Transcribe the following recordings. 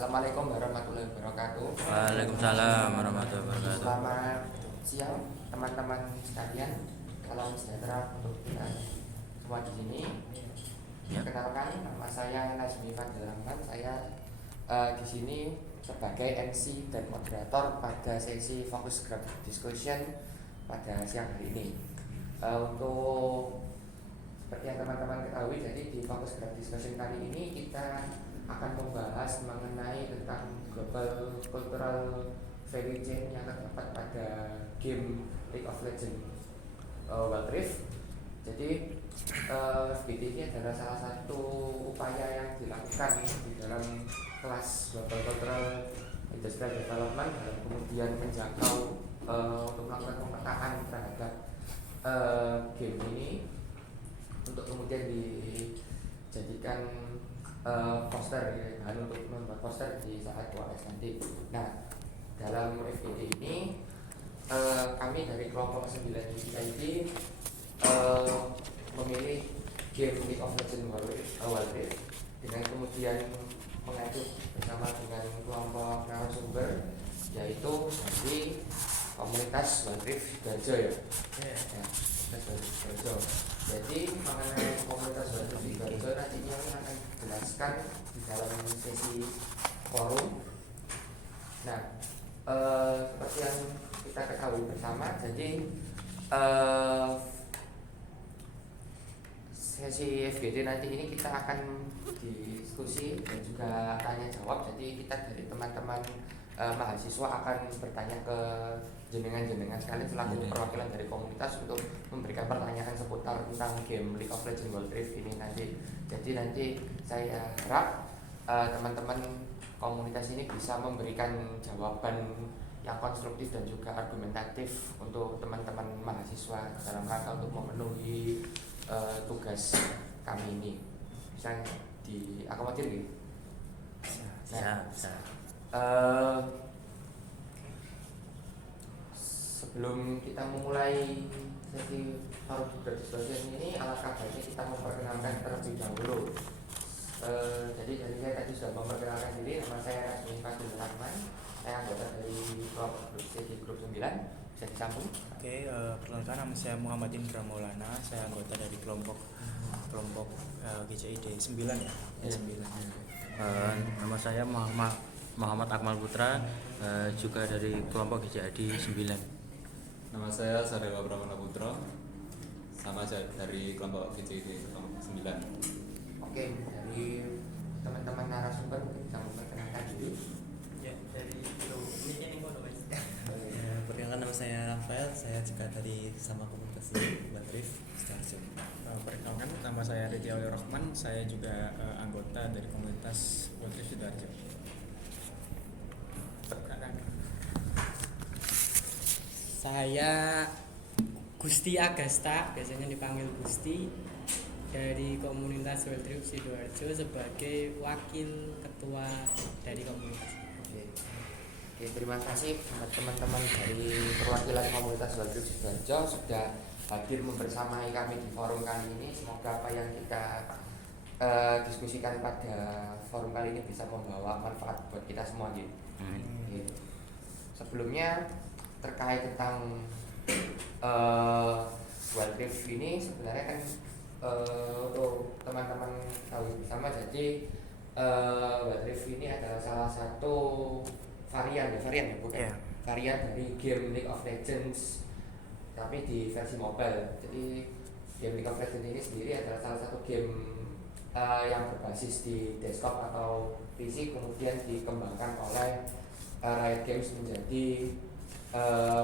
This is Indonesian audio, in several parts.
Assalamualaikum warahmatullahi wabarakatuh. Waalaikumsalam warahmatullahi wabarakatuh. Selamat siang teman-teman sekalian. Salam sejahtera untuk kita semua di sini. Ya. Perkenalkan, nama saya Nazmi Fadil Rahman. Saya di sini sebagai MC dan moderator pada sesi Focus Group Discussion pada siang hari ini. Untuk seperti yang teman-teman ketahui, jadi di Focus Group Discussion kali ini kita akan membahas mengenai tentang global cultural value chain yang terdapat pada game League of Legends Wild Rift. Jadi FGD ini adalah salah satu upaya yang dilakukan di dalam kelas global cultural industrial development dan kemudian menjangkau untuk melakukan pemetaan terhadap game ini untuk kemudian dijadikan poster ya, bahan untuk membuat poster di saat UAS nanti. Nah, dalam FGD ini kami dari kelompok 9 ID memilih game League of Legends Wild Rift dengan kemudian mengadu bersama dengan kelompok narasumber yaitu dari komunitas Wild Rift Sidoarjo ya. Jadi mengenai komunitas Wild Rift Sidoarjo nantinya akan dijelaskan di dalam sesi forum. Nah, seperti yang kita ketahui bersama, jadi sesi FGD nanti ini kita akan diskusi dan juga tanya jawab. Jadi kita dari teman-teman mahasiswa akan bertanya ke jenengan sekalian selaku perwakilan dari komunitas untuk memberikan pertanyaan seputar tentang game League of Legends Wild Rift ini nanti. Jadi nanti saya harap teman-teman komunitas ini bisa memberikan jawaban yang konstruktif dan juga argumentatif untuk teman-teman mahasiswa dalam rangka untuk memenuhi tugas kami ini. Bisa diakomodir gitu? Bisa. Sebelum kita memulai sesi forum berdiskusi ini, alangkah baiknya kita memperkenalkan terlebih dahulu. Jadi saya tadi sudah memperkenalkan diri, nama saya Nazmi Fadil Rahman. Saya anggota dari kelompok grup 9. Bisa disambung? Oke, perkenalkan nama saya Muhammad Indra Maulana. Saya anggota dari kelompok GCID 9 ya. Ya. 9. Nama saya Muhammad Akmal Putra, juga dari kelompok GCAD 9. Nama saya Sarewa Pramana Putra, sama dari kelompok GCD 9. Oke, dari teman-teman narasumber mungkin bisa memperkenalkan diri. Ya, dari ini perkenalkan nama saya Rafael. Saya juga dari sama komunitas Wild Rift Sidoarjo. Perkenalkan, nama saya Ridhi Aulia Rahman. Saya juga anggota dari komunitas Wild Rift Sidoarjo. Saya Gusti Agasta, biasanya dipanggil Gusti, dari komunitas Wild Rift Sidoarjo sebagai wakil ketua dari komunitas. Oke, terima kasih buat teman-teman dari perwakilan komunitas Wild Rift Sidoarjo sudah hadir membersamai kami di forum kali ini. Semoga apa yang kita diskusikan pada forum kali ini bisa membawa manfaat buat kita semua gitu. Gitu. Sebelumnya terkait tentang Wild Rift ini sebenarnya kan untuk teman-teman tahu bersama, jadi Wild Rift ini adalah salah satu varian ya bukan? Yeah. Varian dari game League of Legends tapi di versi mobile. Jadi game League of Legends ini sendiri adalah salah satu game yang berbasis di desktop atau PC, kemudian dikembangkan oleh Riot Games menjadi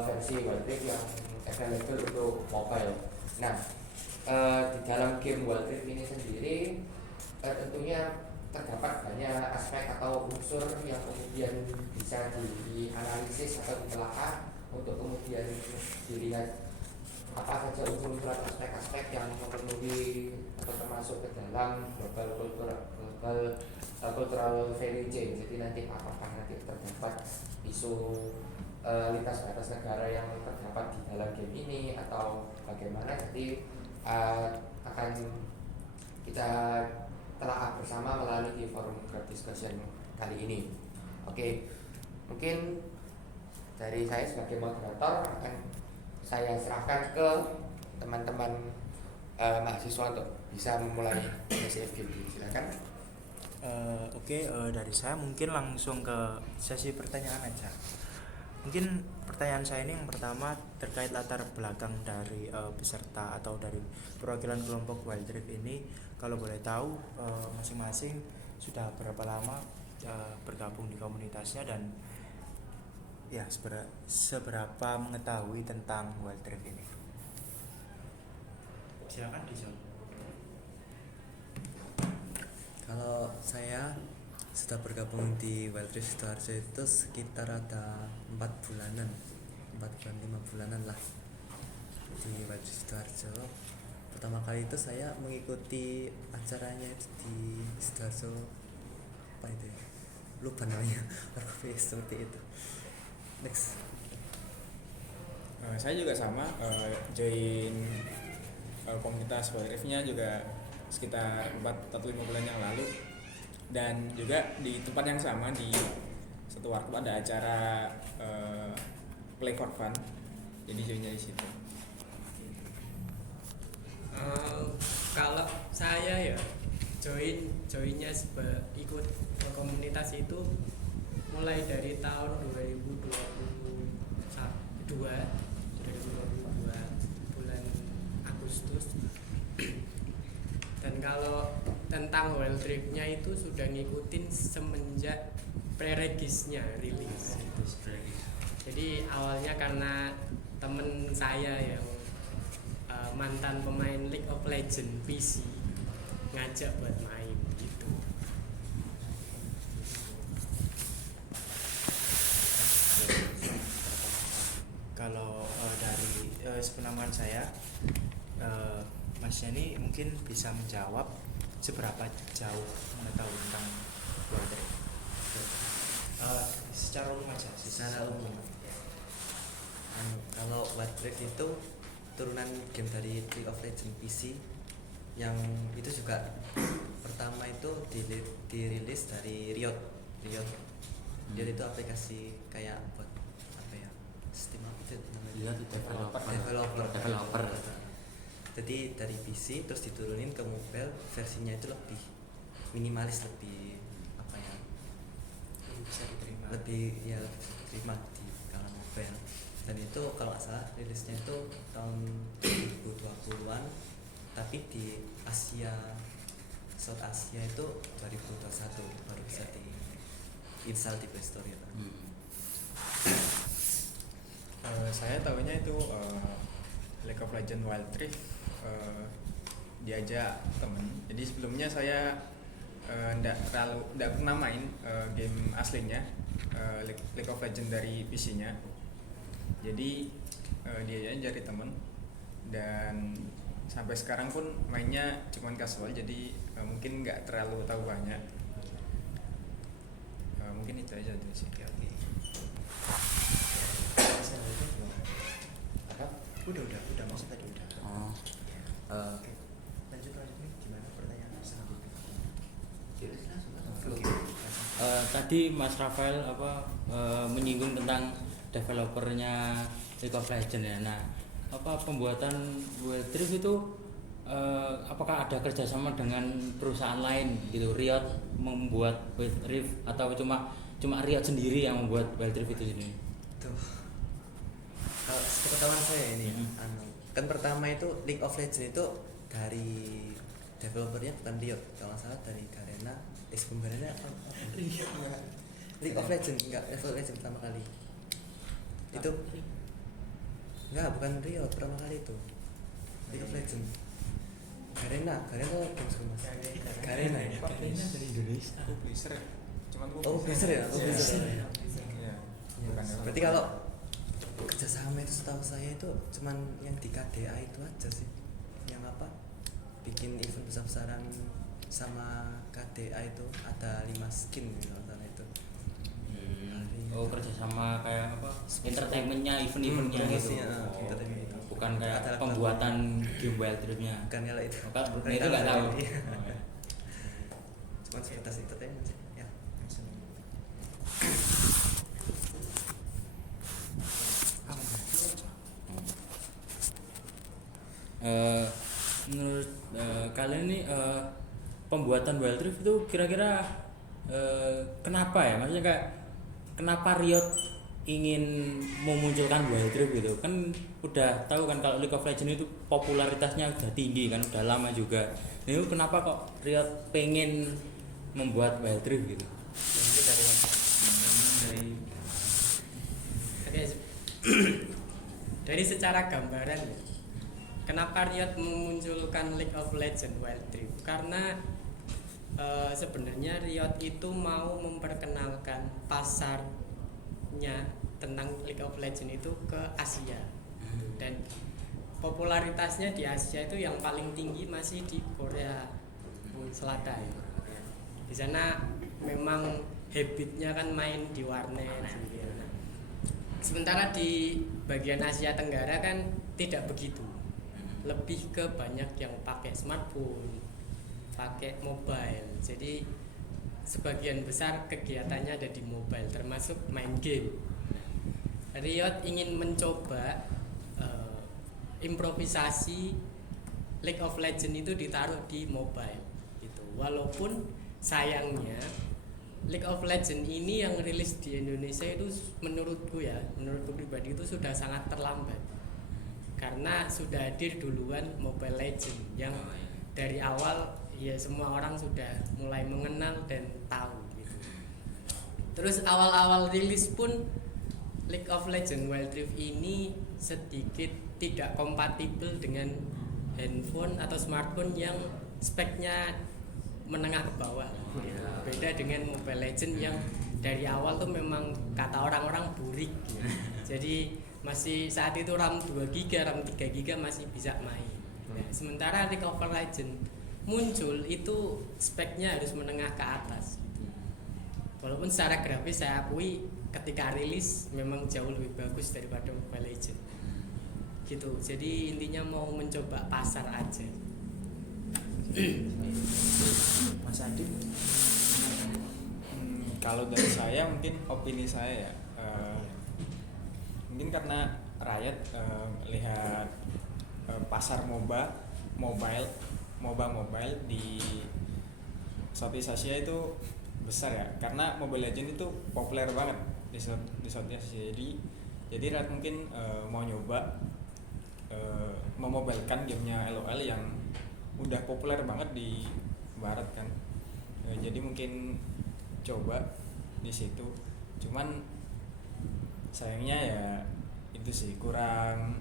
versi Wild Rift yang available untuk mobile. Nah, di dalam game Wild Rift ini sendiri tentunya terdapat banyak aspek atau unsur yang kemudian bisa dianalisis atau ditelaah untuk kemudian dilihat apa saja unsur-unsur aspek-aspek yang memenuhi atau termasuk ke dalam global cultural value chain. Jadi nanti apakah nanti terdapat isu lintas batas negara yang terdapat di dalam game ini atau bagaimana, jadi akan kita telah bersama melalui di forum group discussion kali ini. Oke, mungkin dari saya sebagai moderator akan saya serahkan ke teman-teman mahasiswa untuk bisa memulai sesi FGD. Silakan. Oke, dari saya mungkin langsung ke sesi pertanyaan aja. Mungkin pertanyaan saya ini yang pertama terkait latar belakang dari peserta atau dari perwakilan kelompok Wild Rift ini. Kalau boleh tahu masing-masing sudah berapa lama bergabung di komunitasnya dan ya seberapa mengetahui tentang Wild Rift ini. Silakan Dison. Kalau saya sudah bergabung di Wild Rift Sidoarjo itu sekitar ada 4 bulanan 5 bulanan lah di Wild Rift Sidoarjo. Pertama kali itu saya mengikuti acaranya itu di Sidoarjo, apa itu ya? Lupa namanya. Seperti itu. Next. Saya juga sama, join komunitas Wild Rift-nya juga sekitar 4 atau 5 bulan yang lalu, dan juga di tempat yang sama di satu warkop ada acara play for fun, jadi joinnya di situ. Kalau saya ya joinnya ikut komunitas itu mulai dari tahun 2022 bulan Agustus. Dan kalau tentang Wild Rift-nya itu sudah ngikutin semenjak pre-regisnya rilis. Jadi awalnya karena temen saya yang mantan pemain League of Legends PC ngajak buat main gitu. Kalau dari sepenampilan saya, Mas Yani mungkin bisa menjawab seberapa jauh mengetahui tentang Wild Rift. Secara umum aja. Secara umum. Kalau Wild Rift itu turunan game dari League of Legends PC yang itu juga pertama itu dirilis dari Riot itu aplikasi kayak buat apa ya, Steam itu namanya, developer. Jadi dari PC terus diturunin ke mobile, versinya itu lebih minimalis, lebih apa ya, Bisa diterima. lebih diterima di kalangan mobile. Dan itu kalau nggak salah rilisnya itu tahun 2020-an, tapi di Asia, South Asia itu 2021 baru bisa di-install di Play Store ya. Saya tahunya itu League of Legends Wild Rift diajak temen. Jadi sebelumnya saya nggak pernah main game aslinya League of Legends dari PC-nya. Jadi diajakin dari temen, dan sampai sekarang pun mainnya cuman casual, jadi mungkin nggak terlalu tahu banyak. Mungkin itu aja dari sini. Udah maksud tadi udah. Oke. Lanjut nih, gimana pertanyaan selanjutnya? Tadi Mas Rafael menyinggung tentang developernya League of Legends ya. Nah, pembuatan Wild Rift itu apakah ada kerjasama dengan perusahaan lain gitu? Riot membuat Wild Rift atau cuma Riot sendiri yang membuat Wild Rift itu sendiri? Tuh. Kalau sepengetahuan saya ini, kan pertama itu League of Legends itu dari developernya bukan Riot, kalau nggak salah dari Garena. Garena apa? League of Legends, enggak, League of Legends pertama kali. Itu enggak, bukan Riot pertama kali itu. League of Legends. Garena games mas. Garena ya. Dari Indonesia. Blizzard ya? Cuman Blizzard ya? Blizzard. Iya. Berarti kalau kerjasama itu setahu saya itu cuman yang di KDA itu aja sih, yang apa, bikin event besar-besaran sama KDA itu ada 5 skin gitu kalau itu. Kerjasama kayak apa? Entertainmentnya, event-eventnya gitu. Entertainment itu. Bukan kayak pembuatan game Wild Rift-nya. Bukan kalau itu. Bukan itu nggak tahu. Cuman sebatas entertainment sih. Ya. Eh, menurut kalian nih pembuatan Wild Rift itu kira-kira kenapa ya? Maksudnya kayak kenapa Riot ingin memunculkan Wild Rift gitu? Kan udah tahu kan kalau League of Legends itu popularitasnya udah tinggi kan, udah lama juga. Nah, itu kenapa kok Riot pengen membuat Wild Rift gitu? Dari Oke. Dari secara gambaran ya, kenapa Riot memunculkan League of Legends Wild Rift? Karena sebenarnya Riot itu mau memperkenalkan pasarnya tentang League of Legends itu ke Asia, dan popularitasnya di Asia itu yang paling tinggi masih di Korea Selatan. Di sana memang habitnya kan main di warnet gitu ya. Sementara di bagian Asia Tenggara kan tidak begitu, lebih ke banyak yang pakai smartphone, pakai mobile. Jadi sebagian besar kegiatannya ada di mobile, termasuk main game. Riot ingin mencoba improvisasi League of Legends itu ditaruh di mobile gitu. Walaupun sayangnya League of Legends ini yang rilis di Indonesia itu menurutku pribadi itu sudah sangat terlambat, karena sudah hadir duluan Mobile Legends yang dari awal ya semua orang sudah mulai mengenal dan tahu gitu. Terus awal-awal rilis pun League of Legends Wild Rift ini sedikit tidak kompatibel dengan handphone atau smartphone yang speknya menengah ke bawah. Beda dengan Mobile Legends yang dari awal tuh memang kata orang-orang burik gitu. Jadi masih saat itu RAM 2 GB, RAM 3 GB masih bisa main. Nah, sementara League of Legends muncul itu speknya harus menengah ke atas. Walaupun secara grafis saya akui ketika rilis memang jauh lebih bagus daripada Mobile Legends. Gitu. Jadi intinya mau mencoba pasar aja. Mas Adi. Kalau dari saya mungkin opini saya ya, mungkin karena Riot lihat pasar mobile di Southeast Asia itu besar ya, karena Mobile Legends itu populer banget di Southeast Asia. Jadi Riot mungkin mau nyoba memobilekan gamenya LOL yang udah populer banget di barat kan. Jadi mungkin coba di situ, cuman sayangnya ya itu sih kurang.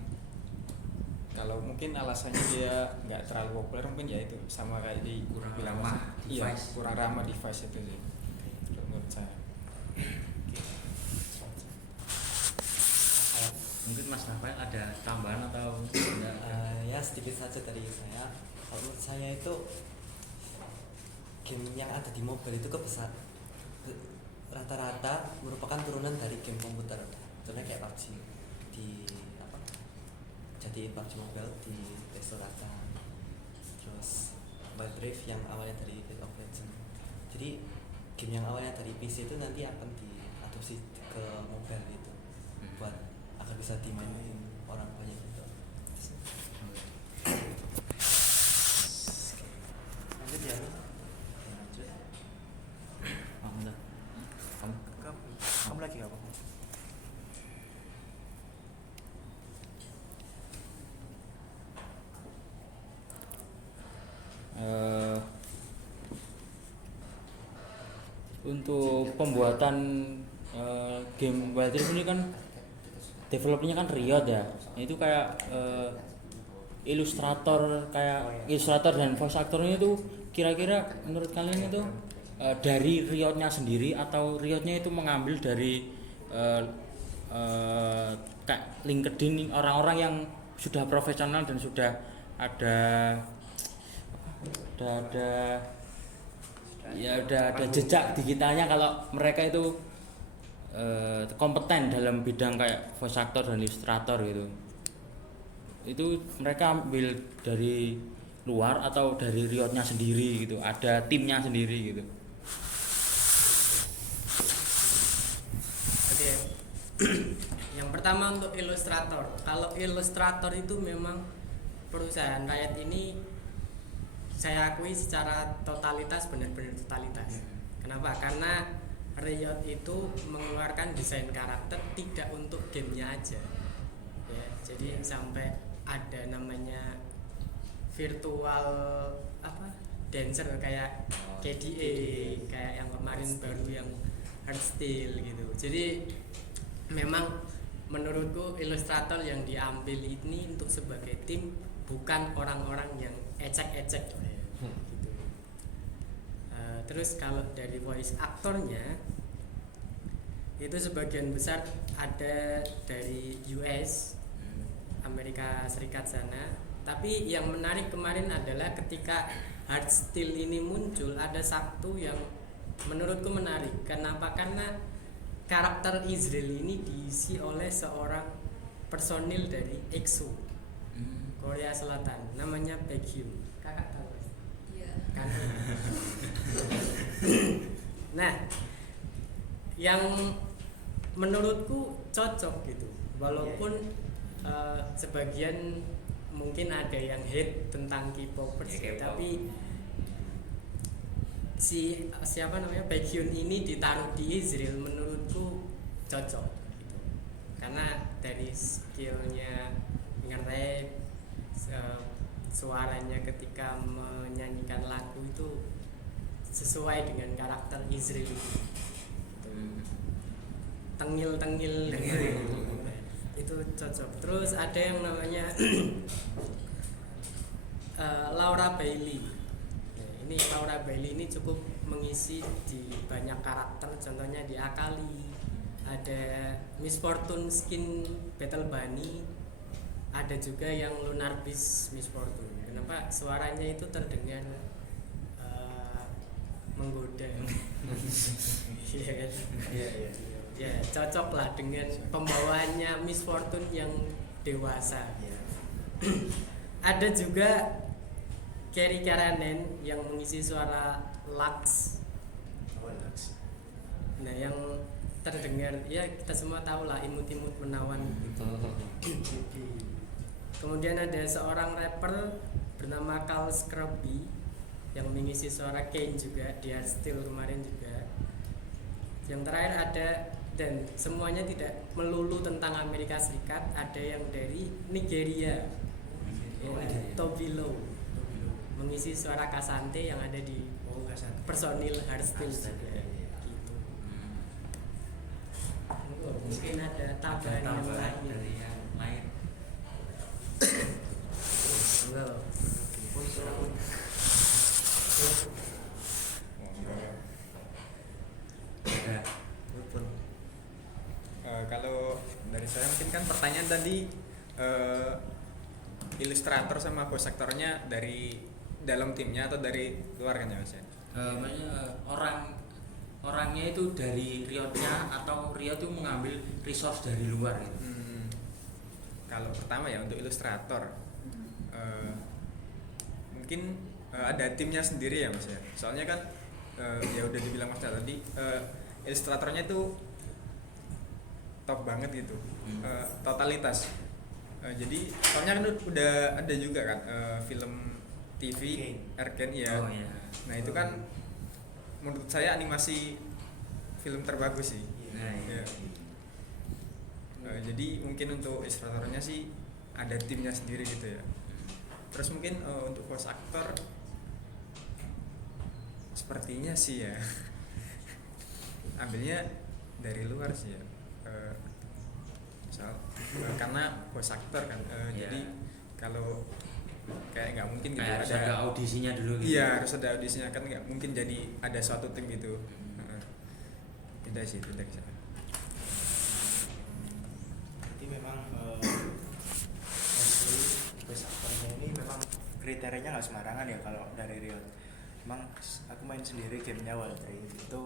Kalau mungkin alasannya dia nggak terlalu populer, mungkin ya itu sama kayak di Kurang bilang ramah Mas. Iya, device. kurang ramah device itu sih menurut saya. Mungkin Mas Rafael ada tambahan atau enggak? Ya sedikit saja dari saya. Kalau menurut saya itu game yang ada di mobile itu rata-rata merupakan turunan dari game komputer. Contohnya kayak PUBG jadiin PUBG Mobile di restoran. Terus Wild Rift yang awalnya dari League of Legends. Jadi game yang awalnya dari PC itu nanti akan diadopsi ke mobile gitu, buat agar bisa dimainin orang banyak gitu. Lanjut ya. Lanjut. Kamu lagi nggak apa-apa? Untuk pembuatan game Wild Rift ini kan developernya kan Riot ya. Itu kayak ilustrator dan voice actornya itu kira-kira menurut kalian itu dari Riotnya sendiri atau Riotnya itu mengambil dari kayak LinkedIn orang-orang yang sudah profesional dan sudah ada jejak digitalnya kalau mereka itu kompeten dalam bidang kayak voice actor dan ilustrator gitu. Itu mereka ambil dari luar atau dari Riotnya sendiri gitu, ada timnya sendiri gitu. Oke. Yang pertama untuk ilustrator. Kalau ilustrator itu memang perusahaan Riot ini saya akui secara totalitas, benar-benar totalitas. Kenapa? Karena Riot itu mengeluarkan desain karakter tidak untuk gamenya aja ya, jadi sampai ada namanya virtual apa dancer kayak KDA, kayak yang kemarin baru yang Heartstyle gitu. Jadi memang menurutku ilustrator yang diambil ini untuk sebagai tim, bukan orang-orang yang ecek-ecek gitu. Terus kalau dari voice aktornya itu sebagian besar ada dari US, Amerika Serikat sana. Tapi yang menarik kemarin adalah ketika Heartstyle ini muncul, ada satu yang menurutku menarik. Kenapa? Karena karakter Israel ini diisi oleh seorang personil dari EXO, Korea Selatan, namanya Baekhyun. Kakak tahu? Iya. Kan? Nah, yang menurutku cocok gitu, walaupun sebagian mungkin ada yang hate tentang K-popers, tapi siapa namanya Baekhyun ini ditaruh di Israel menurutku cocok gitu. Karena dari skillnya nge-rap, suaranya ketika menyanyikan lagu itu sesuai dengan karakter Israel itu. Tengil-tengil itu cocok. Terus ada yang namanya Laura Bailey. Ini Laura Bailey ini cukup mengisi di banyak karakter, contohnya di Akali, ada Miss Fortune Skin Battle Bunny, ada juga yang Lunar Beast Miss Fortune. Kenapa suaranya itu terdengar menggoda? Ya cocok lah dengan pembawaannya Miss Fortune yang dewasa. Ada juga Kerry Karanen yang mengisi suara Lux. Nah yang terdengar ya kita semua tahu lah, imut-imut menawan gitu. Kemudian ada seorang rapper bernama Carl Scrubby yang mengisi suara Kane juga di Heartstyle kemarin juga. Yang terakhir ada, dan semuanya tidak melulu tentang Amerika Serikat, ada yang dari Nigeria, Tobilo mengisi suara Kasante yang ada di personil Heartstyle juga gitu. Mungkin ada tambahan yang lain dari yang lain. Kalau dari saya mungkin kan pertanyaan tadi ilustrator sama voice aktornya dari dalam timnya atau dari luar kan ya Mas ya? Maksudnya orangnya itu dari Riotnya atau Riot itu mengambil resource dari luar gitu. Kalau pertama ya untuk ilustrator mungkin ada timnya sendiri ya Mas ya. Soalnya kan ya udah dibilang Mas tadi ilustratornya itu top banget gitu, totalitas. Jadi soalnya kan udah ada juga kan film TV Arcane ya. Oh, iya. Nah itu kan menurut saya animasi film terbagus sih. Ya. Jadi mungkin untuk ilustratornya sih ada timnya sendiri gitu ya. Terus mungkin untuk voice actor sepertinya sih ya ambilnya dari luar sih ya. Karena voice actor kan, jadi kalau kayak nggak mungkin gitu harus ada audisinya dulu gitu. Iya harus ada audisinya kan, nggak mungkin jadi ada suatu tim gitu. Beda sih. Jadi memang voice actornya ini memang kriterianya nggak sembarangan ya kalau dari Riot. Memang aku main sendiri gamenya Wild Rift itu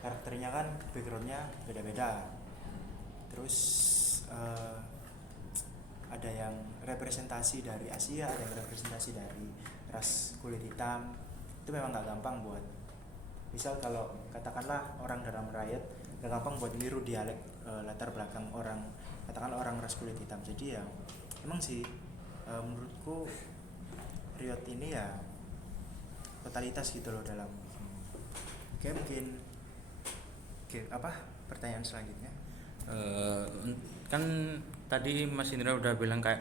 karakternya kan backgroundnya beda-beda. Terus ada yang representasi dari Asia, ada yang representasi dari ras kulit hitam. Itu memang nggak gampang buat, misal kalau katakanlah orang dalam Riot, nggak gampang buat niru dialek latar belakang orang, katakanlah orang ras kulit hitam. Jadi ya emang sih menurutku Riot ini ya totalitas gitu loh dalam. Oke, mungkin pertanyaan selanjutnya. Kan tadi Mas Indra udah bilang kayak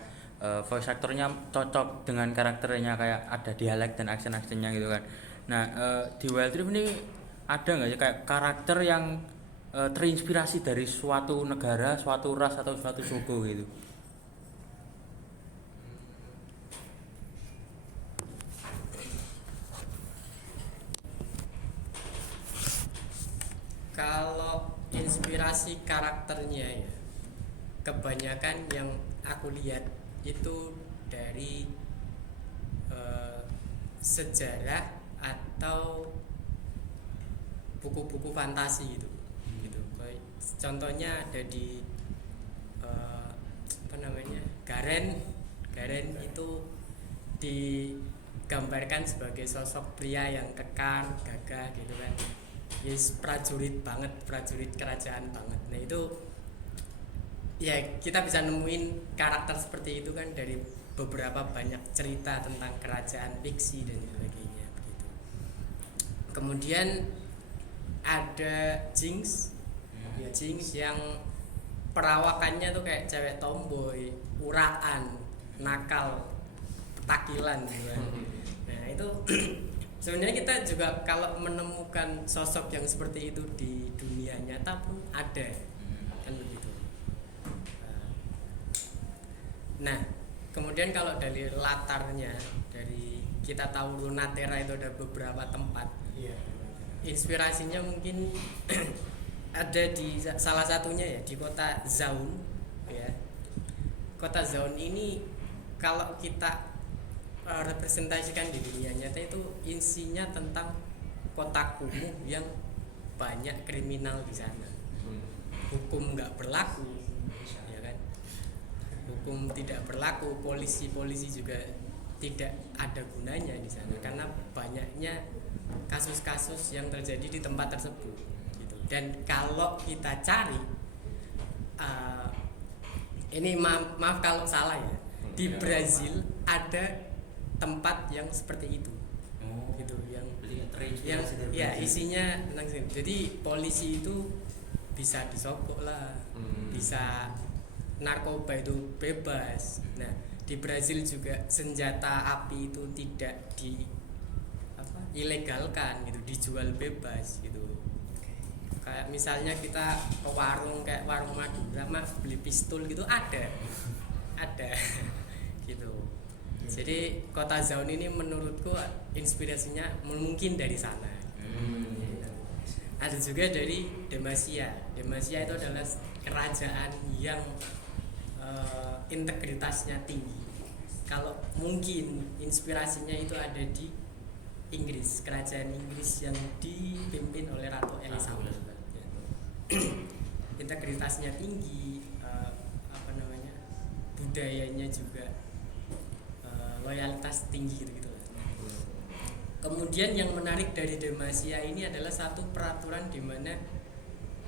voice actornya cocok dengan karakternya, kayak ada dialek dan aksen-aksennya gitu kan. Nah, di Wild Rift ini ada nggak sih kayak karakter yang terinspirasi dari suatu negara, suatu ras atau suatu suku gitu? Kalau inspirasi karakternya ya, kebanyakan yang aku lihat itu dari sejarah atau buku-buku fantasi gitu. Contohnya ada di Garen itu digambarkan sebagai sosok pria yang kekar, gagah gitu kan. Yes, prajurit banget, prajurit kerajaan banget. Nah itu ya kita bisa nemuin karakter seperti itu kan dari beberapa banyak cerita tentang kerajaan fiksi dan sebagainya begitu. Kemudian ada Jinx, ya Jinx yang perawakannya tuh kayak cewek tomboy, uraan, nakal, petakilan gitu kan. Nah itu sebenarnya kita juga kalau menemukan sosok yang seperti itu di dunia nyata pun ada kan begitu. Nah kemudian kalau dari latarnya, dari kita tahu Runeterra itu ada beberapa tempat, inspirasinya mungkin ada di salah satunya ya di kota Zaun ya. Kota Zaun ini kalau kita representasikan di dunia nyata itu isinya tentang kota kumuh yang banyak kriminal di sana. Hukum nggak berlaku, ya kan? Hukum tidak berlaku, polisi juga tidak ada gunanya di sana karena banyaknya kasus-kasus yang terjadi di tempat tersebut. Gitu. Dan kalau kita cari, ini maaf kalau salah ya, di Brazil ada tempat yang seperti itu, gitu, yang ya isinya tentang sini. Jadi polisi itu bisa disogok lah, bisa narkoba itu bebas. Nah di Brazil juga senjata api itu tidak ilegalkan gitu, dijual bebas gitu. Kayak misalnya kita ke warung kayak warung Madura, beli pistol gitu ada gitu. Jadi kota Zaun ini menurutku inspirasinya mungkin dari sana. Ada juga dari Demacia. Demacia itu adalah kerajaan yang integritasnya tinggi. Kalau mungkin inspirasinya itu ada di Inggris, kerajaan Inggris yang dipimpin oleh Ratu Elizabeth. Integritasnya tinggi, budayanya juga loyalitas tinggi gitu. Kemudian yang menarik dari Demacia ini adalah satu peraturan di mana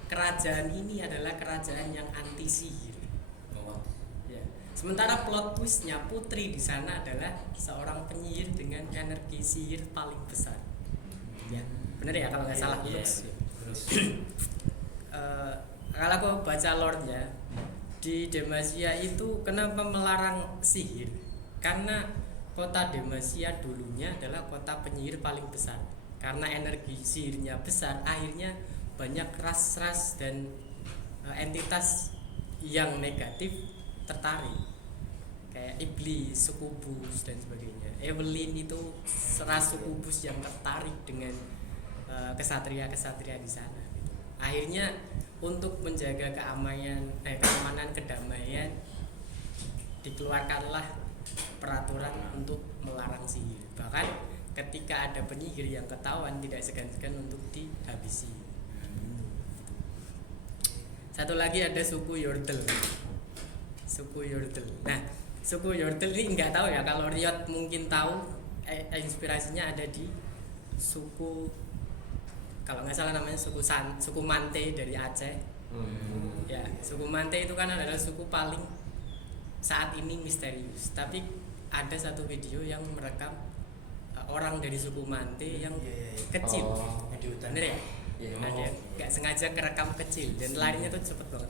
kerajaan ini adalah kerajaan yang anti sihir. Ya. Sementara plot twistnya putri di sana adalah seorang penyihir dengan energi sihir paling besar. Ya, benar ya kalau nggak salah. Kalau aku baca lore-nya di Demacia itu kenapa melarang sihir? Karena kota Demacia dulunya adalah kota penyihir paling besar. Karena energi sihirnya besar, akhirnya banyak ras-ras dan entitas yang negatif tertarik. Kayak iblis, sukubus dan sebagainya. Evelyn itu ras sukubus yang tertarik dengan kesatria-kesatria di sana. Gitu. Akhirnya untuk menjaga keamanan, kedamaian, dikeluarkanlah peraturan untuk melarang sihir. Bahkan ketika ada penyihir yang ketahuan tidak segan-segan untuk dihabisi. Satu lagi ada suku Yordle. Nah, suku Yordle ini nggak tahu ya, kalau Riot mungkin tahu, inspirasinya ada di suku, kalau nggak salah namanya suku Mante dari Aceh. Ya, suku Mante itu kan adalah suku paling saat ini misterius, tapi ada satu video yang merekam orang dari suku Mante yang kecil. Oh. Yang di hutan. Bener ya? Iya. Ada nggak sengaja kerekam kecil dan larinya tuh cepet banget.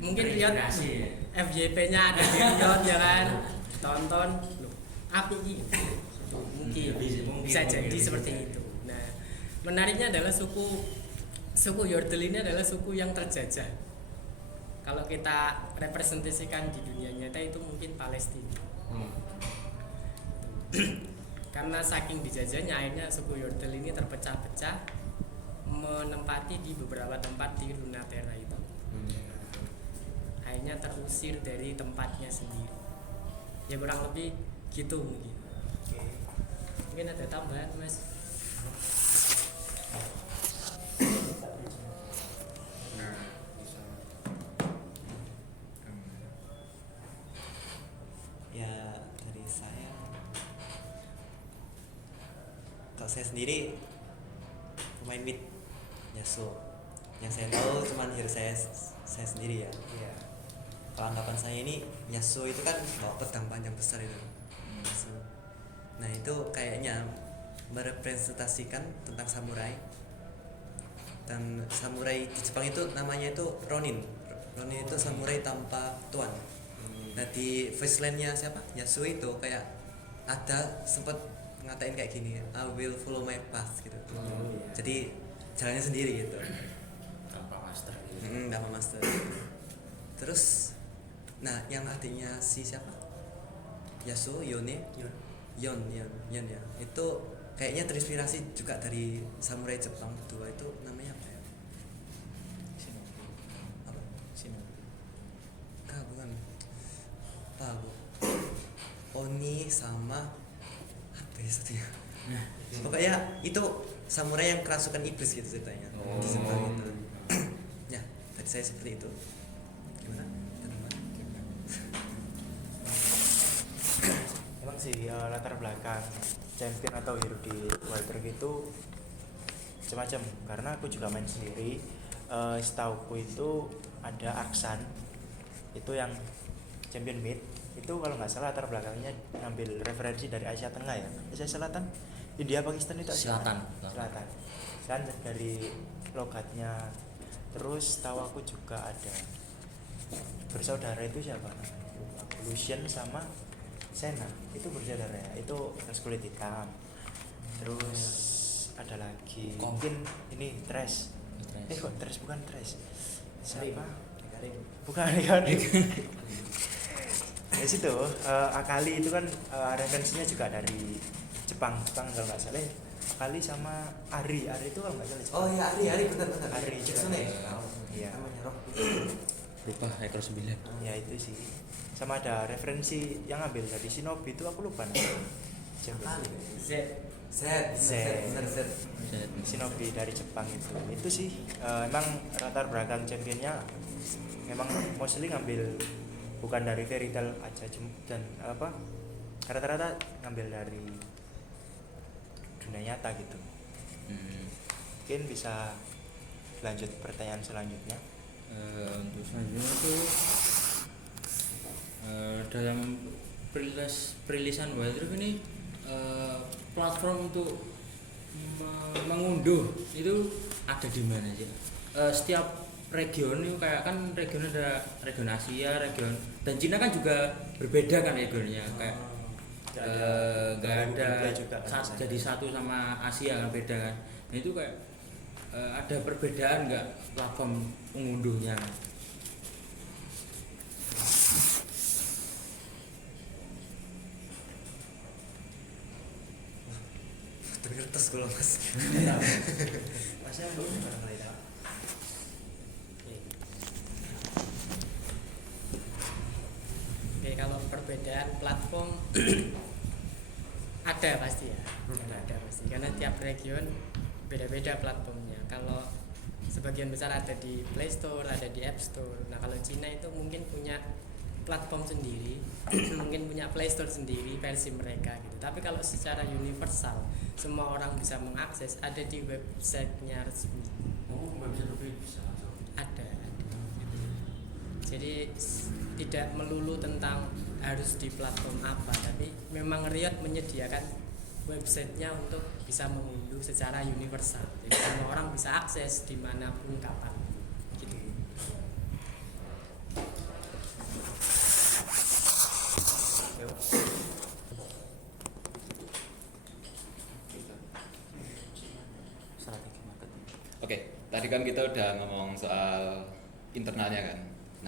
Mungkin Riot FYP-nya ada di Riot ya kan. Tonton loh, apa ini? Mungkin bisa jadi seperti itu. Nah, menariknya adalah suku Yordle ini adalah suku yang terjajah. Kalau kita representasikan di dunia nyata itu mungkin Palestina. Karena saking dijajahnya akhirnya suku Yordle ini terpecah-pecah menempati di beberapa tempat di Runeterra itu. Akhirnya terusir dari tempatnya sendiri. Ya kurang lebih gitu mungkin. Mungkin ada tambahan Mas. Ya dari saya, kalau saya sendiri pemain mid Yasuo, yang saya tahu cuman hero saya sendiri ya. Iya. Kalau anggapan saya ini Yasuo itu kan bawa pedang panjang besar itu. Yasuo. Nah itu kayaknya merepresentasikan tentang samurai. Dan samurai di Jepang itu namanya itu Ronin. Ronin itu samurai tanpa tuan. Nah di voice line-nya siapa? Yasuo itu kayak ada sempat ngatain kayak gini, I will follow my path gitu. Jadi jalannya sendiri gitu. Tanpa master gitu. Tanpa master. Terus, nah yang artinya si siapa? Yasuo, Yone, Yon ya. Itu kayaknya terinspirasi juga dari samurai Jepang kedua itu namanya apa ya? Apa? Bukan. Apa aku? Oni sama apa ya satunya? Pokoknya itu samurai yang kerasukan iblis gitu ceritanya. Di Jepang itu. Ya, tadi saya seperti itu. Gimana? Emang sih latar belakang champion atau hero di Wild Rift itu macam-macam, karena aku juga main sendiri. Setauku itu ada Aksan, itu yang champion mid. Itu kalau nggak salah latar belakangnya ngambil referensi dari Asia Tengah ya, Asia Selatan, India, Pakistan itu Asia Selatan dari logatnya. Terus tahu aku juga ada bersaudara itu siapa? Lucian sama Sena itu bersaudara ya, itu ras kulit hitam. Terus ada lagi mungkin ini Trash. Kok Trash bukan Trash? Siapa? Bukan kan? Ya situ Akali itu kan referensinya juga dari Jepang kalau nggak salah. Akali sama Ari itu kalau nggak salah Jepang. Oh iya Ari benar. Ari juga. Iya. Namanya Rock. Lupa ekor 9. Ya itu sih. Sama ada referensi yang ambil dari Shinobi itu aku lupa namanya. Z. Shinobi dari Jepang itu sih emang latar belakang championnya memang mostly ngambil bukan dari fairy tale aja dan apa rata-rata ngambil dari dunia nyata gitu. Mungkin bisa lanjut pertanyaan selanjutnya. Untuk selanjutnya itu dalam perilisan Wild Rift ini platform untuk mengunduh itu ada di mana sih? Setiap region itu kayak kan region ada region Asia, region dan Cina kan juga berbeda kan regionnya kayak nggak ada jadi satu sama Asia kan beda kan. Nah itu kayak ada perbedaan nggak platform pengunduhnya? Terus kalau mas. Masnya belum pernah lihat. Oke, kalau perbedaan platform ada pasti ya, ada pasti karena tiap region beda-beda platformnya. Kalau sebagian besar ada di Play Store, ada di App Store. Nah kalau Cina itu mungkin punya platform sendiri, mungkin punya Play Store sendiri versi mereka gitu. Tapi kalau secara universal semua orang bisa mengakses, ada di websitenya resmi. Oh, website lebih bisa. Ada. Jadi tidak melulu tentang harus di platform apa, tapi memang Riot menyediakan websitenya untuk bisa mengunduh secara universal, jadi semua orang bisa akses dimanapun kapan gitu. Strategi marketing. Oke, tadi kan kita udah ngomong soal internalnya kan.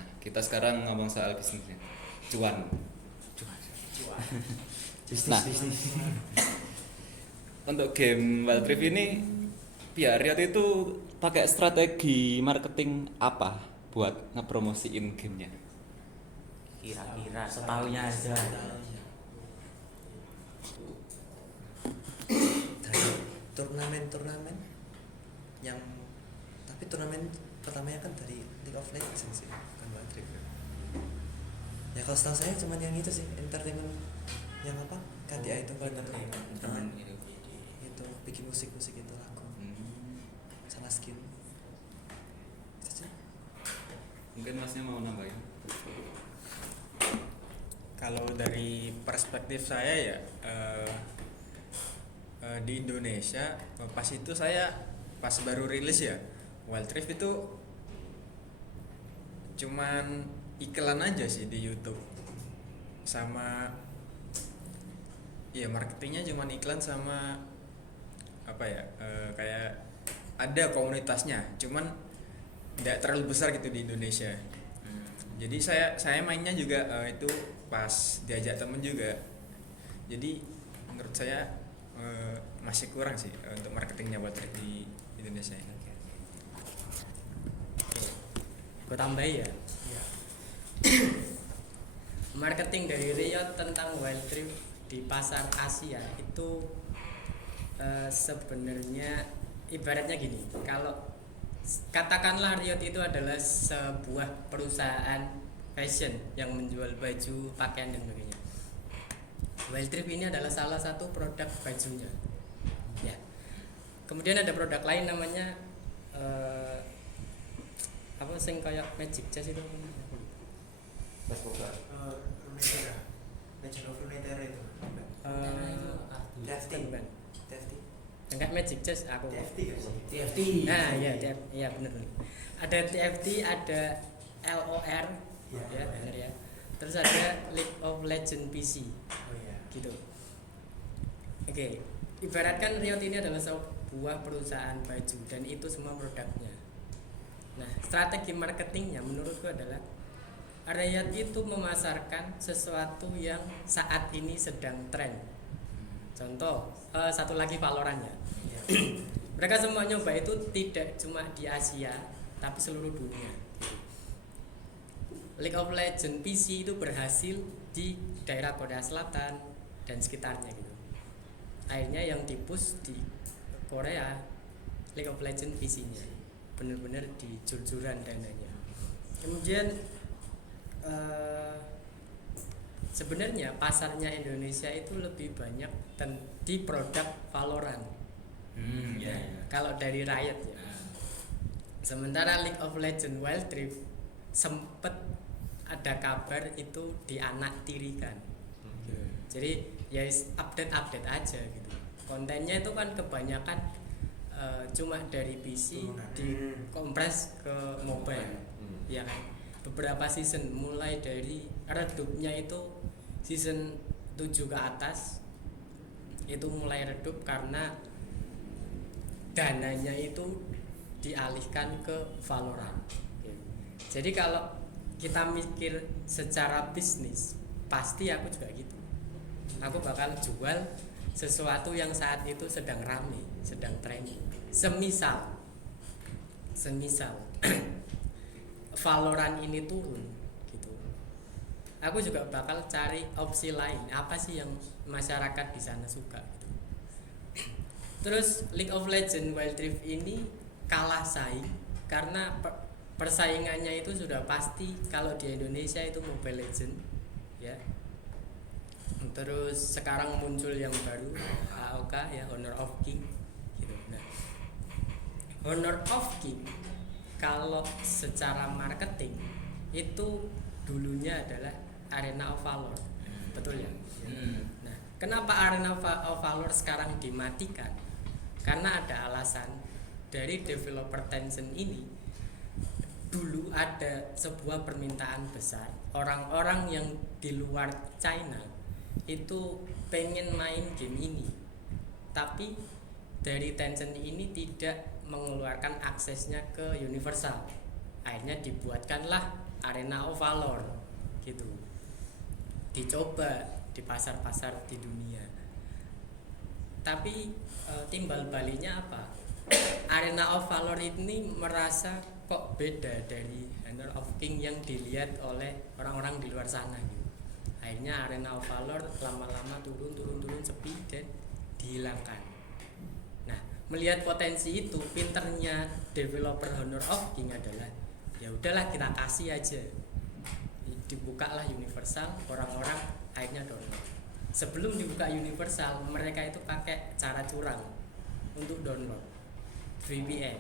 Nah, kita sekarang ngomong soal bisnisnya. Cuan. Nah, untuk game Wild Rift ini pihak Riot itu pakai strategi marketing apa buat ngepromosiin gamenya? Kira-kira setahunya aja. Dari turnamen yang, tapi turnamen pertamanya kan dari League of Legends sih, bukan Wild Rift. Ya kalau setahu saya cuma yang itu sih, entertainment yang apa? KDA itu kan itu bikin musik itu lagu sama skin. Itu aja. Mungkin masnya mau nambahin? Kalau dari perspektif saya ya di Indonesia pas itu saya pas baru rilis ya Wild Rift itu cuman iklan aja sih di YouTube, sama ya marketingnya cuman iklan sama apa ya, kayak ada komunitasnya cuman tidak terlalu besar gitu di Indonesia. Jadi saya mainnya juga itu pas diajak temen juga, jadi menurut saya masih kurang sih untuk marketingnya Wild Rift di Indonesia ini. Gue tambahin ya. Marketing dari Riot tentang Wild Rift di pasar Asia itu sebenarnya ibaratnya gini, kalau katakanlah Riot itu adalah sebuah perusahaan fashion yang menjual baju, pakaian dan sebagainya. Wild Rift ini adalah salah satu produk bajunya. Ya. Kemudian ada produk lain namanya apa sing kayak Magic Chess itu. Legend of Runeterra itu. Bukan. TFT. Enggak Magic Chess aku. TFT kan sih? TFT. Nah, iya benar. Ada TFT, ada LOR, ya benar ya. Terus ada League of Legends PC. Oh iya. Gitu. Oke, ibaratkan Riot ini adalah sebuah perusahaan baju dan itu semua produknya. Nah, strategi marketingnya menurutku adalah Riot itu memasarkan sesuatu yang saat ini sedang tren. Contoh, satu lagi Valorant ya. Mereka semua nyoba itu tidak cuma di Asia, tapi seluruh dunia. League of Legends PC itu berhasil di daerah Korea Selatan dan sekitarnya gitu. Akhirnya yang dipush di Korea League of Legends PC-nya benar-benar di jur-juran dananya. Kemudian sebenarnya pasarnya Indonesia itu lebih banyak di produk Valorant. Kalau dari Riot ya. Sementara League of Legends Wild Rift sempet ada kabar itu dianaktirikan. Jadi ya update aja gitu. Kontennya itu kan kebanyakan cuma dari PC dikompres ke mobile. Ya kan? Beberapa season mulai dari redupnya itu season 7 ke atas itu mulai redup karena dananya itu dialihkan ke Valorant. Jadi kalau kita mikir secara bisnis pasti aku juga gitu, aku bakal jual sesuatu yang saat itu sedang rame, sedang trending. Semisal Valorant ini turun gitu, aku juga bakal cari opsi lain, apa sih yang masyarakat di sana suka gitu. Terus League of Legends Wild Rift ini kalah saing karena persaingannya itu sudah pasti. Kalau di Indonesia itu Mobile Legends ya. Terus sekarang muncul yang baru AOK ya, Honor of King gitu. Nah, Honor of King kalau secara marketing itu dulunya adalah Arena of Valor. betul ya. Nah, kenapa Arena of Valor sekarang dimatikan? Karena ada alasan dari developer Tencent ini. Dulu ada sebuah permintaan besar, orang-orang yang di luar China itu pengen main game ini, tapi dari Tencent ini tidak mengeluarkan aksesnya ke Universal. Akhirnya dibuatkanlah Arena of Valor gitu, dicoba di pasar-pasar di dunia. Tapi timbal baliknya apa? Arena of Valor ini merasa kok beda dari Honor of King yang dilihat oleh orang-orang di luar sana gitu. Akhirnya Arena of Valor lama-lama turun sepi dan dihilangkan. Nah, melihat potensi itu, pinternya developer Honor of King adalah ya udahlah kita kasih aja, dibukalah Universal, orang-orang akhirnya download. Sebelum dibuka Universal, mereka itu pakai cara curang untuk download, VPN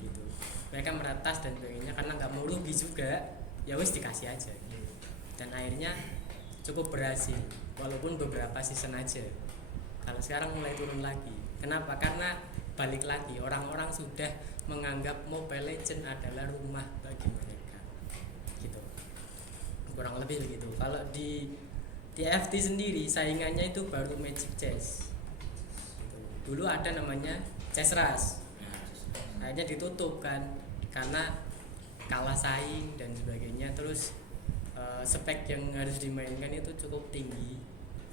gitu. Mereka meretas dan sebagainya karena nggak mau rugi juga, ya wis dikasih aja. Dan akhirnya cukup berhasil, walaupun beberapa season aja. Kalau sekarang mulai turun lagi. Kenapa? Karena balik lagi orang-orang sudah menganggap Mobile Legends adalah rumah bagi mereka, gitu. Kurang lebih begitu. Kalau di TFT sendiri saingannya itu baru Magic Chess. Gitu. Dulu ada namanya Chess Rush. Akhirnya ditutup kan karena kalah saing dan sebagainya. Terus spek yang harus dimainkan itu cukup tinggi.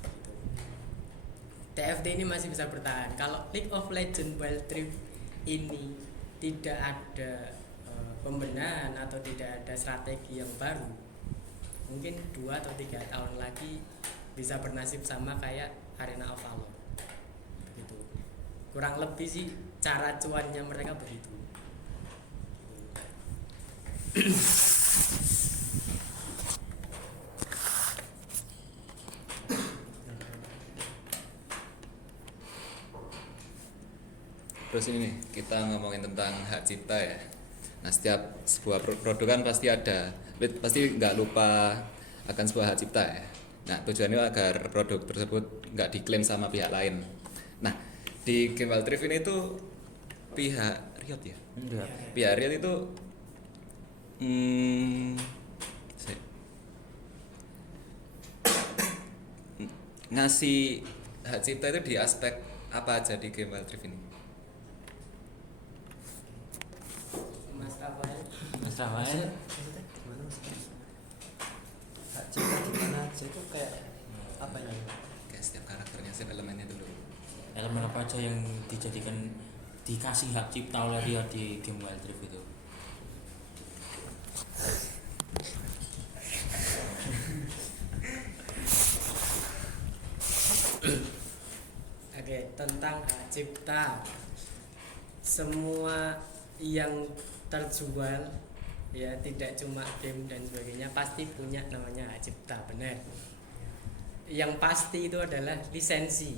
Gitu. TFT ini masih bisa bertahan. Kalau League of Legends Wild Rift ini tidak ada pembenahan atau tidak ada strategi yang baru, mungkin 2 atau 3 tahun lagi bisa bernasib sama kayak Arena of Valor begitu. Kurang lebih sih cara cuannya mereka begitu. Terus ini nih, kita ngomongin tentang hak cipta ya. Nah, setiap sebuah produk kan pasti nggak lupa akan sebuah hak cipta ya. Nah, tujuannya agar produk tersebut nggak diklaim sama pihak lain. Nah, di Game Wild Rift ini tuh pihak Riot ya? Enggak. Pihak Riot itu ngasih hak cipta itu di aspek apa aja di Game Wild Rift ini? Mas Rafael, Mas Rafael, Hak cipta gimana aja itu kayak apa ya? Kayak setiap karakternya, setiap elemennya dulu. elemen apa aja yang dikasih hak cipta oleh Riot di Game Wild Rift itu? Oke, tentang hak cipta, semua yang terjual ya tidak cuma game dan sebagainya pasti punya namanya hak cipta, benar. Yang pasti itu adalah lisensi.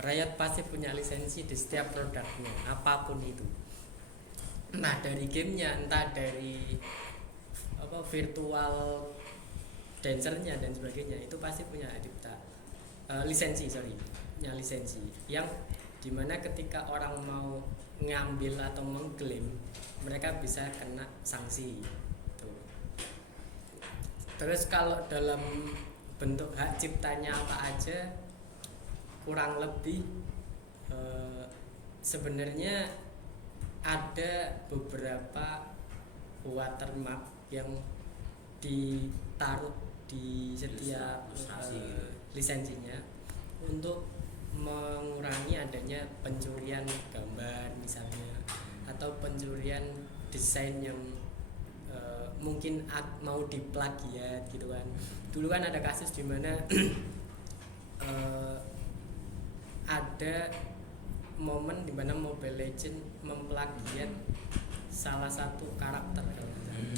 Riot pasti punya lisensi di setiap produknya, apapun itu. Nah, dari gamenya, entah dari virtual dancernya dan sebagainya, itu pasti punya hak cipta. Punya lisensi yang dimana ketika orang mau ngambil atau mengklaim, mereka bisa kena sanksi. Tuh. Terus kalau dalam bentuk hak ciptanya apa aja, kurang lebih sebenarnya ada beberapa watermark yang ditaruh di setiap lisensinya untuk mengurangi adanya pencurian gambar misalnya, atau pencurian desain yang mungkin mau diplagiat gitu kan. Dulu kan ada kasus di mana ada momen di mana Mobile Legends memplagiat salah satu karakter kalau nggak salah.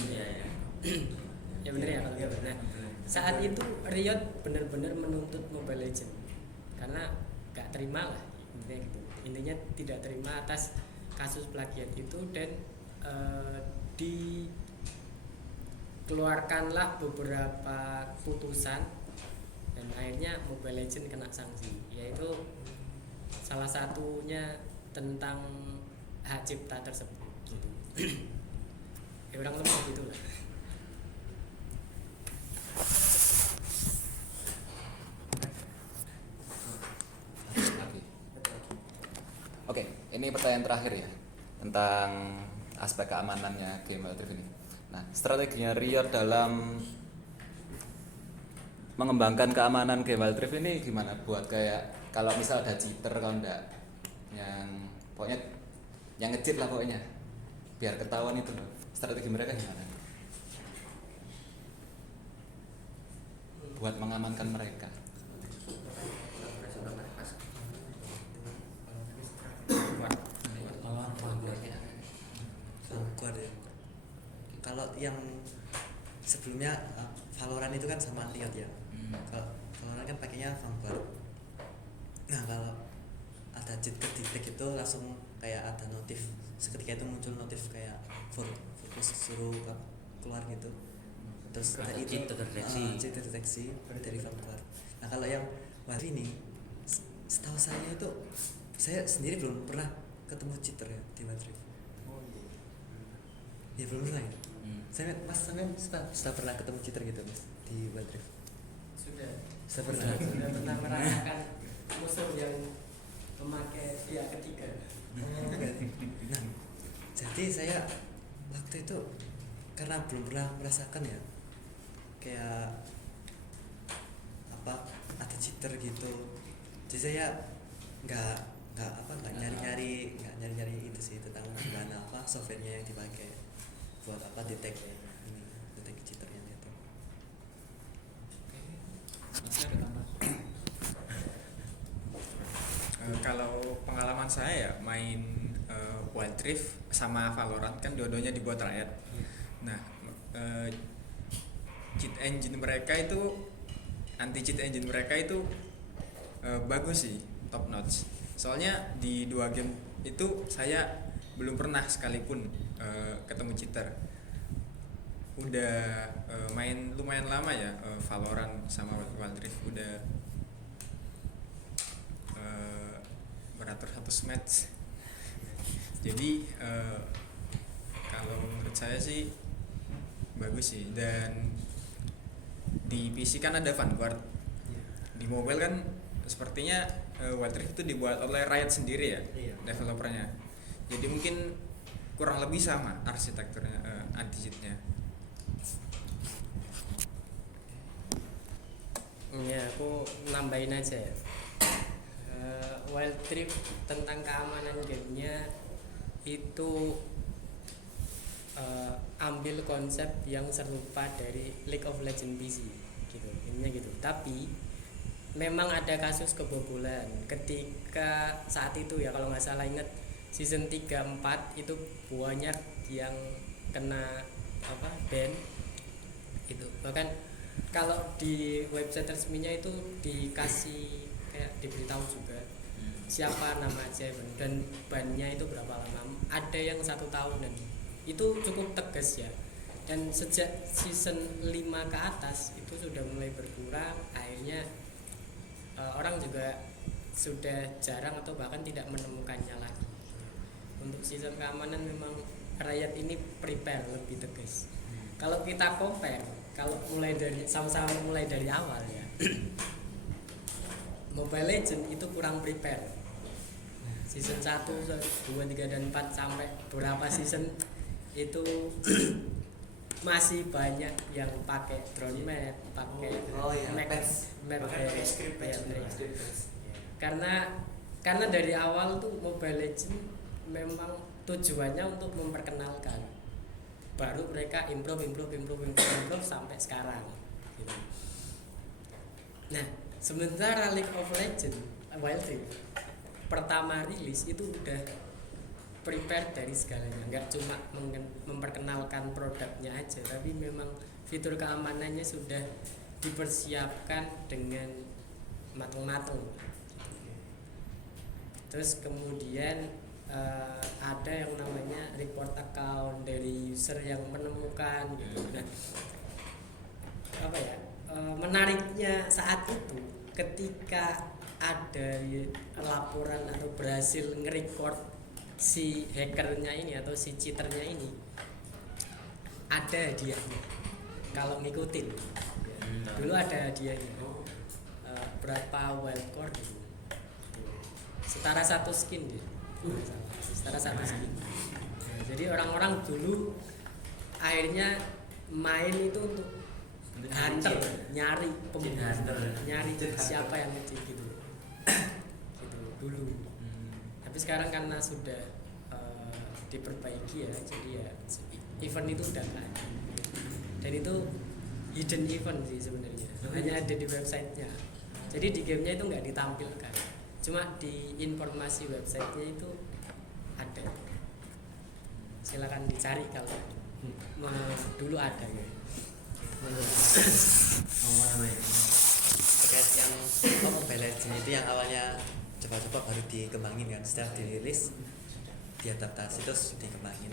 Ya benar ya kalau gitu. Nah, saat itu Riot benar-benar menuntut Mobile Legends karena gak terima lah intinya gitu. Intinya tidak terima atas kasus plagiat itu, dan dikeluarkanlah beberapa putusan dan akhirnya Mobile Legends kena sanksi, yaitu salah satunya tentang hak cipta tersebut gitu. Ya kurang lebih gitu lah. Oke, ini pertanyaan terakhir ya tentang aspek keamanannya game Wild Rift ini. Nah, strateginya Riot dalam mengembangkan keamanan game Wild Rift ini gimana? Buat kayak kalau misal ada cheater, kalau enggak yang pokoknya yang nge-cheat lah pokoknya, biar ketahuan itu loh. Strategi mereka gimana? Buat mengamankan mereka. Vanguard ya. Kalau yang sebelumnya Valorant itu kan sama Riot ya. Kalau Valorant kan pakainya Vanguard. Nah kalau ada cheat ketik itu langsung kayak ada notif, seketika itu muncul notif kayak fokus suruh keluar gitu. Terus ada itu cheat terdeteksi dari Vanguard. Nah kalau yang baru ini setahu saya itu saya sendiri belum pernah ketemu cheater ya di Madrid. Ya belum pernah ya. Saya sudah pernah ketemu cheater gitu mas di Madrid. Sudah pernah merasakan musuh yang memakai pihak ketiga. Nah, jadi saya waktu itu karena belum pernah merasakan ya kayak apa ada cheater gitu. Jadi saya nggak nyari itu sih tentang gimana apa softwarenya yang dipakai buat apa detect cheaternya itu. Kalau pengalaman saya ya main Wild Rift sama Valorant kan dua-duanya dibuat rakyat. Nah, cheat engine mereka itu anti cheat engine mereka itu bagus sih, top notch. Soalnya di 2 game itu saya belum pernah sekalipun ketemu cheater. Udah main lumayan lama ya Valorant sama Wild Rift, udah beratus ratus match. Jadi kalau menurut saya sih bagus sih. Dan di PC kan ada Vanguard, di mobile kan sepertinya Wild Rift itu dibuat oleh Riot sendiri ya, developernya. Jadi mungkin kurang lebih sama arsitekturnya, anti cheatnya. Ya aku nambahin aja ya. Wild Rift tentang keamanan gamenya itu ambil konsep yang serupa dari League of Legends PC gitu, intinya gitu. Tapi memang ada kasus kebobolan ketika saat itu ya, kalau nggak salah ingat season 3-4 itu banyak yang kena ban itu. Bahkan kalau di website resminya itu dikasih kayak diberitahu juga siapa nama aja dan bannya itu berapa lama. Ada yang 1 tahunan, itu cukup tegas ya. Dan sejak season 5 ke atas itu sudah mulai berkurang. Akhirnya orang juga sudah jarang atau bahkan tidak menemukannya lagi. Untuk season keamanan memang Riot ini prepare lebih tegas. Kalau kita compare, kalau mulai dari sama-sama mulai dari awal ya, Mobile Legends itu kurang prepare. Season 1, 2, 3, dan 4 sampai beberapa season itu masih banyak yang pakai drone map, pakai map karena dari awal tuh Mobile Legends memang tujuannya untuk memperkenalkan, baru mereka improve sampai sekarang gitu. Nah, sementara League of Legends Wild Rift pertama rilis itu udah prepare dari segalanya, nggak cuma memperkenalkan produknya aja, tapi memang fitur keamanannya sudah dipersiapkan dengan matang-matang. Terus kemudian ada yang namanya report account dari user yang menemukan gitu. Nah, menariknya saat itu ketika ada laporan atau berhasil nge-record si hackernya ini atau si cheaternya ini, ada hadiahnya kalau ngikutin. Dulu ada hadiahnya berapa wildcard gitu, setara satu skin dia, setara satu skin. Nah, jadi orang-orang dulu akhirnya main itu untuk hunter, nyari nyari siapa yang ngecheat gitu gitu dulu. Tapi sekarang karena sudah diperbaiki ya, jadi ya event itu udah nggak ada, dan itu hidden event sih sebenarnya, hanya ada di websitenya. Jadi di gamenya itu nggak ditampilkan, cuma di informasi websitenya itu ada. Silakan dicari kalau dulu ada ya. Terkait yang Mobile Legends itu yang awalnya coba-coba baru dikembangin kan, setelah dirilis diadaptasi terus dikembangin.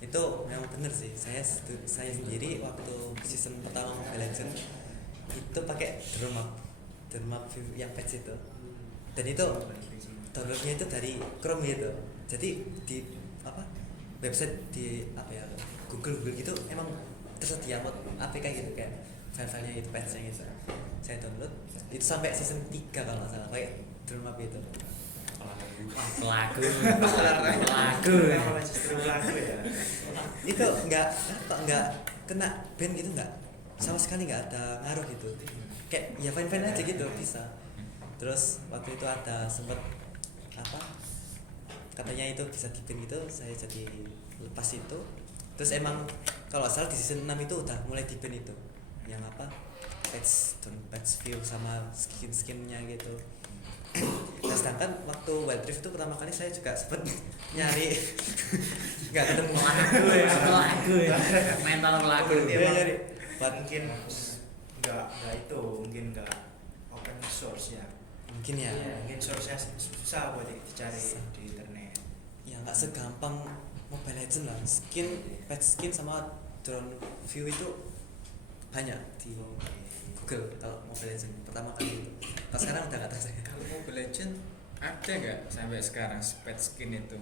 Itu memang bener sih, saya sendiri waktu season pertama Mobile Legends itu pakai drone map view yang patch itu, dan itu downloadnya itu dari Chrome gitu. Jadi di website di Google gitu emang tersedia APK gitu, kayak file-filenya itu patchnya gitu. Saya download itu sampai season 3 kalau nggak salah, kayak drone map itu. Pelaku ya. Itu nggak kena ban gitu, nggak sama sekali, nggak ada ngaruh gitu, kayak ya fine aja gitu bisa. Terus waktu itu ada sempet katanya itu bisa di ban gitu, saya jadi lepas itu. Terus emang kalau asal di season 6 itu udah mulai di ban itu yang patch view sama skinnya gitu. Nah, sedangkan waktu Wild Rift itu pertama kali saya juga sempet nyari nggak ketemu pelaku mental pelaku. Nyari mungkin nggak nggak open source ya, mungkin ya. mungkin source-nya susah buat dicari di internet. Ya nggak segampang Mobile Legends lah. Patch skin sama drone view itu banyak di Google kalau Mobile Legends pertama kali itu. Kalau sekarang udah nggak tahu saya. Kalau Mobile Legends ada nggak sampai sekarang patch skin itu?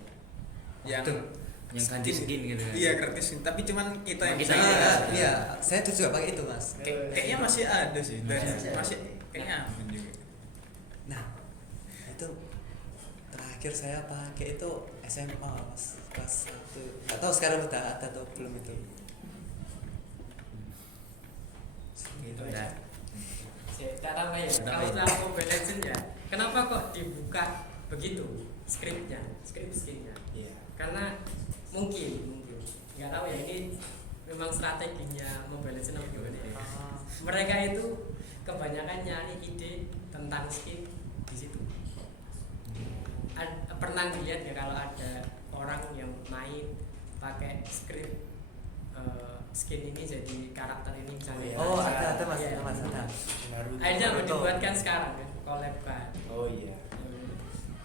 Yang ganti skin gitu kan. Iya, gratis skin, tapi cuman kita yang bisa. Iya, saya tuh juga pakai itu, Mas. Kayaknya masih ada sih, dan masih kayaknya aman juga. Nah, itu terakhir saya pakai itu SMA, Mas, kelas 1. Nggak tahu sekarang udah ada atau belum itu. Gitu Udah. ya. Cara ya, kalau dalam Mobile Legends ya, kenapa kok dibuka begitu skripnya, skrip skinnya? Iya. Karena mungkin nggak tahu ya, ini memang strateginya Mobile Legends atau gimana ya. Mereka itu kebanyakan nyari ide tentang skin di situ. Pernah dilihat ya kalau ada orang yang main pakai skrip skin ini jadi karakter ini misalnya. Oh, ada Mas, Iya. Mas ada. Akhirnya mau dibuatkan sekarang kan, collab kan. Oh iya.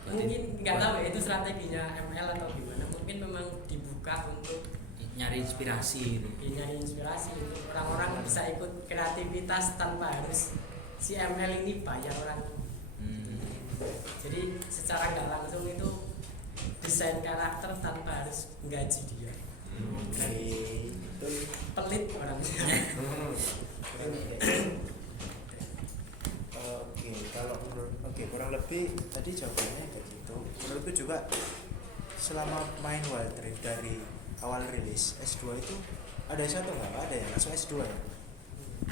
Mungkin nggak tahu ya itu strateginya ML atau gimana. Mungkin memang dibuka untuk Nyari inspirasi gitu. nyari inspirasi untuk orang-orang bisa ikut kreativitas tanpa harus si ML ini bayar orang. Jadi secara nggak langsung itu desain karakter tanpa harus gaji dia. Pelit orangnya. Kurang lebih tadi jawabannya kayak gitu. Menurutku juga selama main Wild Rift dari awal rilis S2 itu ada S1 nggak? Ada ya, langsung S2 ya?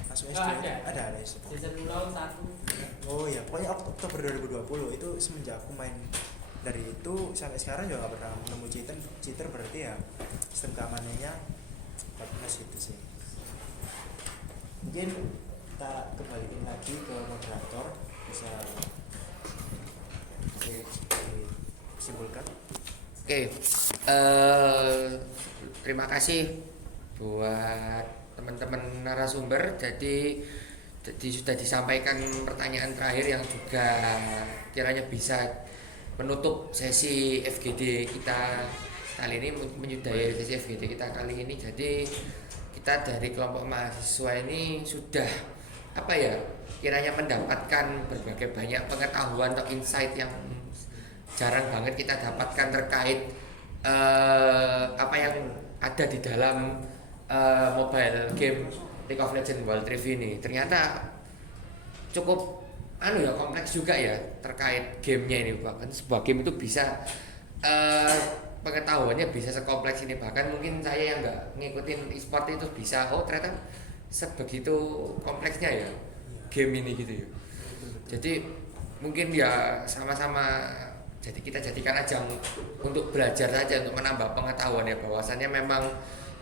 Langsung S2 ada S2. Season 1. Oh ya, pokoknya Oktober 2020 itu semenjak aku main dari itu sampai sekarang juga nggak pernah nemu cheater berarti ya sistem keamanannya bagus gitu sih. Mungkin kita kembaliin lagi ke moderator, bisa disimpulkan. Oke, terima kasih buat teman-teman narasumber. Jadi sudah disampaikan pertanyaan terakhir yang juga kiranya bisa menutup sesi FGD kita kali ini, menyudahi sesi FGD kita kali ini. Jadi kita dari kelompok mahasiswa ini sudah apa ya, kiranya mendapatkan berbagai banyak pengetahuan atau insight yang jarang banget kita dapatkan terkait apa yang ada di dalam mobile game League of Legends Wild Rift ini. Ternyata cukup kompleks juga ya terkait gamenya ini. Bahkan sebuah game itu bisa pengetahuannya bisa sekompleks ini. Bahkan mungkin saya yang nggak ngikutin e-sport itu bisa ternyata sebegitu kompleksnya ya game ini gitu ya. Jadi mungkin ya sama-sama, jadi kita jadikan ajang untuk belajar saja, untuk menambah pengetahuan ya, bahwasannya memang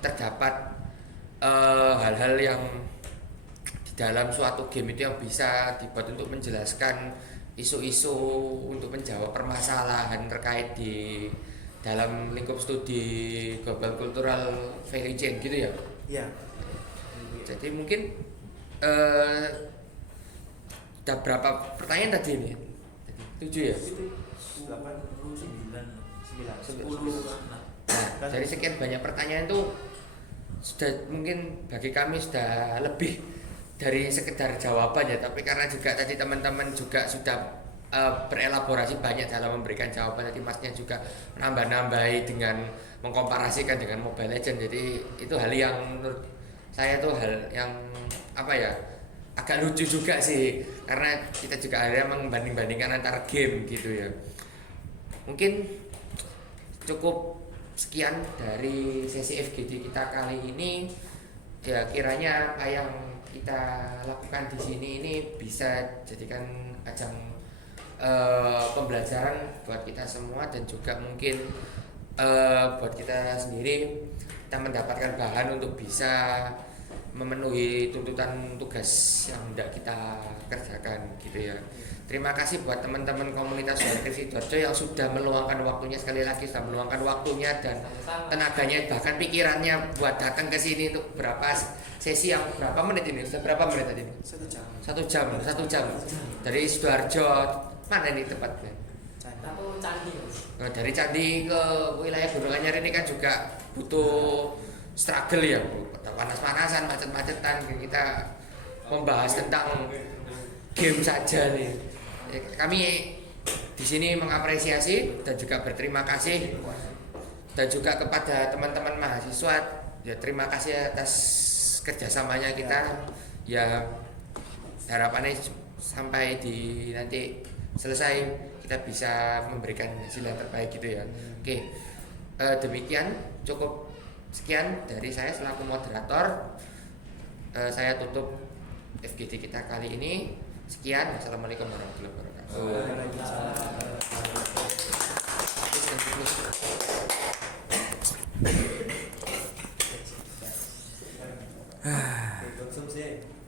terdapat hal-hal yang di dalam suatu game itu yang bisa dibuat untuk menjelaskan isu-isu, untuk menjawab permasalahan terkait di dalam lingkup studi global cultural value chain gitu ya. Iya. Jadi mungkin ada berapa pertanyaan tadi ini? 7 ya? 10. Nah, dari sekian banyak pertanyaan itu sudah mungkin bagi kami sudah lebih dari sekedar jawabannya, tapi karena juga tadi teman-teman juga sudah berelaborasi banyak dalam memberikan jawaban, tadi masnya juga menambah-nambahi dengan mengkomparasikan dengan Mobile Legends. Jadi itu hal yang menurut saya tuh hal yang agak lucu juga sih, karena kita juga akhirnya membanding-bandingkan antara game gitu ya. Mungkin cukup sekian dari sesi FGD kita kali ini. Ya kiranya apa yang kita lakukan di sini ini bisa jadikan ajang pembelajaran buat kita semua, dan juga mungkin buat kita sendiri, kita mendapatkan bahan untuk bisa memenuhi tuntutan tugas yang hendak kita kerjakan gitu ya. Terima kasih buat teman-teman komunitas Wild Rift Sidoarjo yang sudah meluangkan waktunya, sekali lagi sudah meluangkan waktunya dan tenaganya, bahkan pikirannya buat datang ke sini untuk berapa sesi yang berapa menit ini? Sudah berapa menit tadi? 1 jam dari Sidoarjo. Mana ini tempatnya? Candi. Nah, dari Candi ke wilayah Gunung Anyar ini kan juga butuh struggle ya, Bu. Panas-panasan, macet-macetan. Kita membahas tentang game saja nih. Kami di sini mengapresiasi dan juga berterima kasih, dan juga kepada teman-teman mahasiswa ya, terima kasih atas kerjasamanya kita ya. Harapannya sampai di nanti selesai kita bisa memberikan hasil yang terbaik gitu ya. Oke, demikian cukup sekian dari saya selaku moderator. Saya tutup FGD kita kali ini. Sekian, wassalamualaikum warahmatullahi wabarakatuh. Konsumsi.